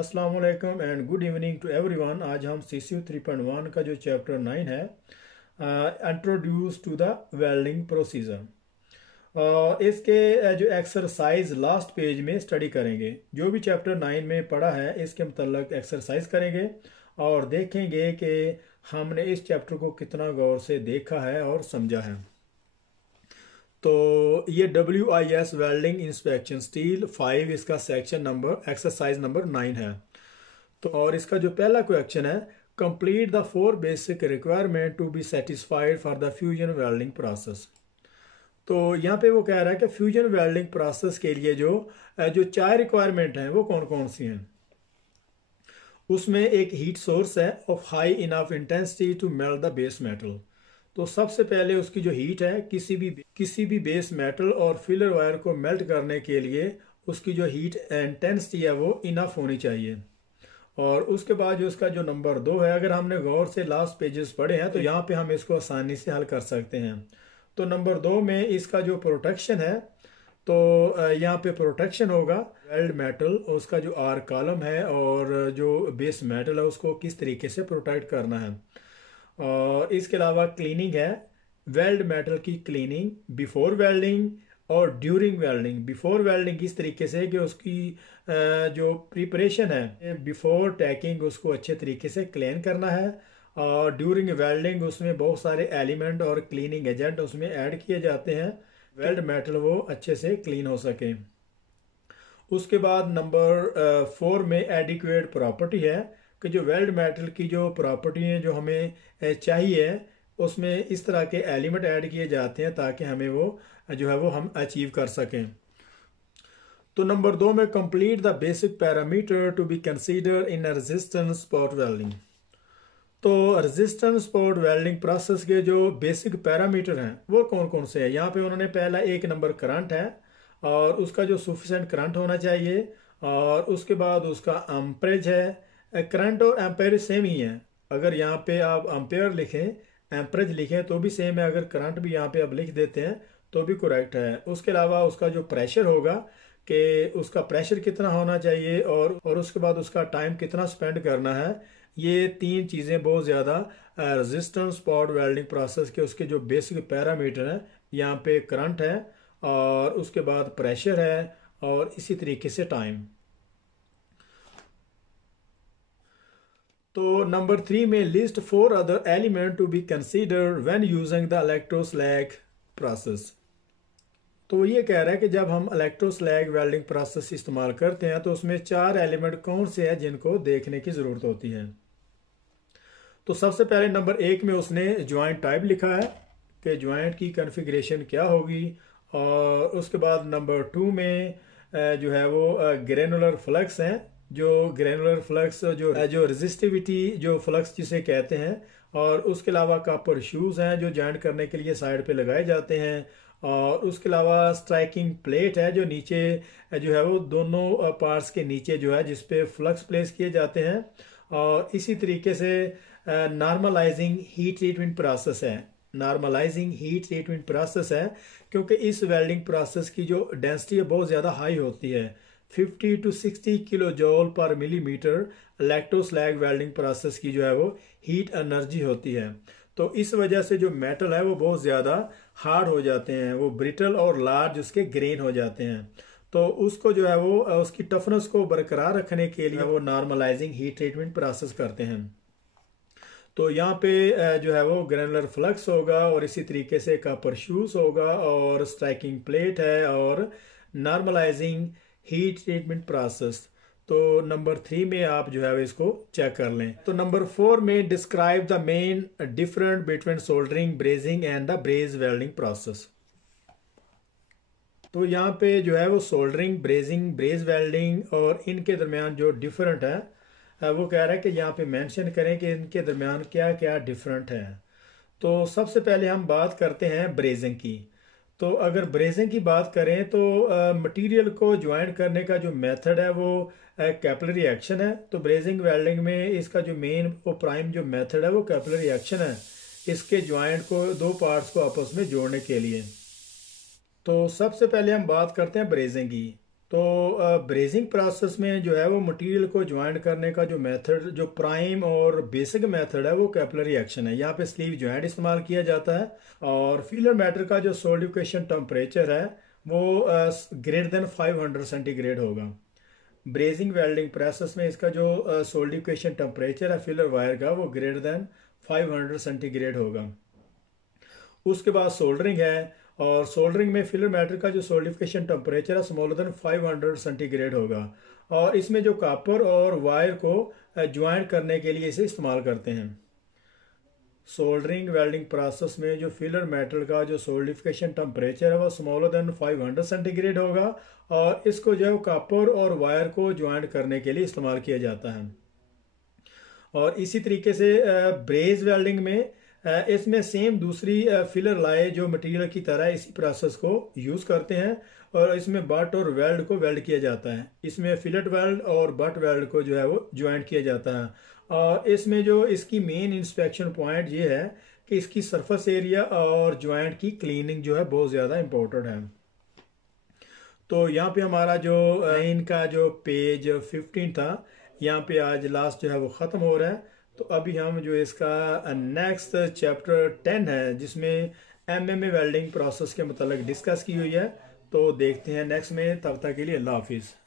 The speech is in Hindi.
अस्सलाम वालेकुम and good evening to everyone. आज हम CCU 3.1 का जो चैप्टर 9 है, introduce to the welding procedure, इसके जो एक्सरसाइज लास्ट पेज में स्टडी करेंगे। जो भी चैप्टर 9 में पढ़ा है इसके मतलब एक्सरसाइज करेंगे और देखेंगे कि हमने इस चैप्टर को कितना गौर से देखा है और समझा है। तो ये WIS वेल्डिंग इंस्पेक्शन स्टील 5 इसका सेक्शन नंबर एक्सरसाइज नंबर 9 है। तो और इसका जो पहला क्वेश्चन है, complete the 4 basic requirement to be satisfied for the fusion welding process. तो यहाँ पे वो कह रहा है कि फ्यूजन वेल्डिंग प्रोसेस के लिए जो 4 रिक्वायरमेंट हैं वो कौन कौन सी हैं। उसमें एक हीट सोर्स है of high enough intensity to melt the base metal. तो सबसे पहले उसकी जो हीट है किसी भी बेस मेटल और फिलर वायर को मेल्ट करने के लिए उसकी जो हीट इंटेंसिटी है वो इनफ होनी चाहिए। और उसके बाद जो उसका जो नंबर 2 है, अगर हमने गौर से लास्ट पेजेस पढ़े हैं तो यहाँ पे हम इसको आसानी से हल कर सकते हैं। तो नंबर 2 में इसका जो प्रोटेक्शन है, तो यहाँ पे प्रोटेक्शन होगा वेल्ड मेटल, उसका जो आर कॉलम है और जो बेस मेटल है उसको किस तरीके से प्रोटेक्ट करना है। और इसके अलावा क्लीनिंग है, वेल्ड मेटल की क्लीनिंग बिफोर वेल्डिंग और ड्यूरिंग वेल्डिंग। बिफोर वेल्डिंग इस तरीके से कि उसकी जो प्रिपरेशन है बिफोर टैकिंग उसको अच्छे तरीके से क्लीन करना है, और ड्यूरिंग वेल्डिंग उसमें बहुत सारे एलिमेंट और क्लीनिंग एजेंट उसमें ऐड किए जाते हैं, वेल्ड मेटल वो अच्छे से क्लीन हो सके। उसके बाद नंबर 4 में एडिक्वेट प्रॉपर्टी है कि जो वेल्ड मेटल की जो प्रॉपर्टी है जो हमें चाहिए उसमें इस तरह के एलिमेंट ऐड किए जाते हैं ताकि हमें वो जो है वो हम अचीव कर सकें। तो नंबर 2 में complete the basic parameter to be consider in resistance spot welding. तो रेजिस्टेंस स्पॉट वेल्डिंग प्रोसेस के जो बेसिक पैरामीटर हैं वो कौन कौन से हैं। यहाँ पे उन्होंने पहला 1 नंबर करंट है और उसका जो सफिशिएंट करंट होना चाहिए, और उसके बाद उसका एम्परेज है। करंट और एम्पेयर सेम ही है, अगर यहाँ पे आप एम्पेयर लिखें एम्परेज लिखें तो भी सेम है, अगर करंट भी यहाँ पे आप लिख देते हैं तो भी करेक्ट है। उसके अलावा उसका जो प्रेशर होगा कि उसका प्रेशर कितना होना चाहिए और उसके बाद उसका टाइम कितना स्पेंड करना है। ये 3 चीज़ें बहुत ज़्यादा रेजिस्टेंस स्पॉट वेल्डिंग प्रोसेस के उसके जो बेसिक पैरामीटर हैं, यहाँ पे करंट है और उसके बाद प्रेशर है और इसी तरीके से टाइम। तो नंबर 3 में list 4 other element to be considered when using the electroslag process. तो ये कह रहा है कि जब हम इलेक्ट्रोस्लैग वेल्डिंग प्रोसेस इस्तेमाल करते हैं तो उसमें 4 एलिमेंट कौन से हैं जिनको देखने की ज़रूरत होती है। तो सबसे पहले नंबर 1 में उसने ज्वाइंट टाइप लिखा है कि ज्वाइंट की कॉन्फ़िगरेशन क्या होगी, और उसके बाद नंबर 2 में जो है वो ग्रेनुलर फ्लक्स हैं, जो ग्रेनुलर फ्लक्स जो रेजिस्टिविटी जो फ्लक्स जिसे कहते हैं, और उसके अलावा कॉपर शूज़ हैं जो जॉइंट करने के लिए साइड पे लगाए जाते हैं, और उसके अलावा स्ट्राइकिंग प्लेट है जो नीचे जो है वो दोनों पार्ट्स के नीचे जो है जिस पे फ्लक्स प्लेस किए जाते हैं। और इसी तरीके से नॉर्मलाइजिंग हीट ट्रीटमेंट प्रोसेस है, नॉर्मलाइजिंग हीट ट्रीटमेंट प्रोसेस है क्योंकि इस वेल्डिंग प्रोसेस की जो डेंसिटी है बहुत ज़्यादा हाई होती है, 50 to 60 किलो जॉल पर मिलीमीटर इलेक्ट्रोस्लैग वेल्डिंग प्रोसेस की जो है वो हीट एनर्जी होती है। तो इस वजह से जो मेटल है वो बहुत ज़्यादा हार्ड हो जाते हैं, वो ब्रिटल और लार्ज उसके ग्रेन हो जाते हैं। तो उसको जो है वो उसकी टफनेस को बरकरार रखने के लिए वो नॉर्मलाइजिंग हीट ट्रीटमेंट प्रोसेस करते हैं। तो यहाँ पे जो है वो ग्रेनुलर फ्लक्स होगा और इसी तरीके से कॉपर शूज होगा और स्ट्राइकिंग प्लेट है और नॉर्मलाइजिंग हीट ट्रीटमेंट प्रोसेस। तो नंबर 3 में आप जो है इसको चेक कर लें। तो नंबर 4 में describe the main different between soldering brazing and the ब्रेज welding process. तो यहाँ पे जो है वो सोल्डरिंग ब्रेजिंग ब्रेज वेल्डिंग और इनके दरमियान जो डिफरेंट है वो कह रहा है कि यहाँ पे मेंशन करें कि इनके दरमियान क्या क्या डिफरेंट है। तो सबसे पहले हम बात करते हैं ब्रेजिंग की। तो अगर ब्रेजिंग की बात करें तो मटेरियल को ज्वाइंट करने का जो मेथड है वो कैपिलरी एक्शन है। तो ब्रेजिंग वेल्डिंग में इसका जो मेन वो प्राइम जो मेथड है वो कैपिलरी एक्शन है, इसके ज्वाइंट को 2 पार्ट्स को आपस में जोड़ने के लिए। तो सबसे पहले हम बात करते हैं ब्रेजिंग की। तो ब्रेजिंग प्रोसेस में जो है वो मटेरियल को ज्वाइन करने का जो मेथड, जो प्राइम और बेसिक मेथड है, वो कैपिलरी एक्शन है। यहाँ पे स्लीव ज्वाइंट इस्तेमाल किया जाता है। और फिलर मैटर का जो सोलिडिफिकेशन टेम्परेचर है वो ग्रेटर देन 500 सेंटीग्रेड होगा। ब्रेजिंग वेल्डिंग प्रोसेस में इसका जो सोलिडिफिकेशन टेम्परेचर है फिलर वायर का वो ग्रेटर देन 500 सेंटीग्रेड होगा। उसके बाद सोल्डरिंग है, और सोल्डरिंग में फिलर मैटर का जो सोलिडिफिकेशन टेम्परेचर है स्मॉलर देन 500 सेंटीग्रेड होगा। और इसमें जो कॉपर और वायर को ज्वाइन करने के लिए इसे इस्तेमाल करते हैं। सोल्डरिंग वेल्डिंग प्रोसेस में जो फिलर मेटल का जो सोलिडिफिकेशन टेम्परेचर है वो स्मॉलर देन 500 सेंटीग्रेड होगा, और इसको जो है कॉपर और वायर को ज्वाइन करने के लिए इस्तेमाल किया जाता है। और इसी तरीके से ब्रेज वेल्डिंग में इसमें सेम दूसरी फिलर लाए जो मटेरियल की तरह इसी प्रोसेस को यूज़ करते हैं, और इसमें बट और वेल्ड को वेल्ड किया जाता है। इसमें फिलेट वेल्ड और बट वेल्ड को जो है वो ज्वाइंट किया जाता है। और इसमें जो इसकी मेन इंस्पेक्शन पॉइंट ये है कि इसकी सरफेस एरिया और ज्वाइंट की क्लीनिंग जो है बहुत ज़्यादा इम्पोर्टेंट है। तो यहाँ पे हमारा जो इनका जो पेज 15 था, यहाँ पे आज लास्ट जो है वो ख़त्म हो रहा है। तो अभी हम जो इसका नेक्स्ट चैप्टर 10 है जिसमें MMA वेल्डिंग प्रोसेस के मतलब डिस्कस की हुई है, तो देखते हैं नेक्स्ट में। तब तक के लिए अल्लाह हाफिज़।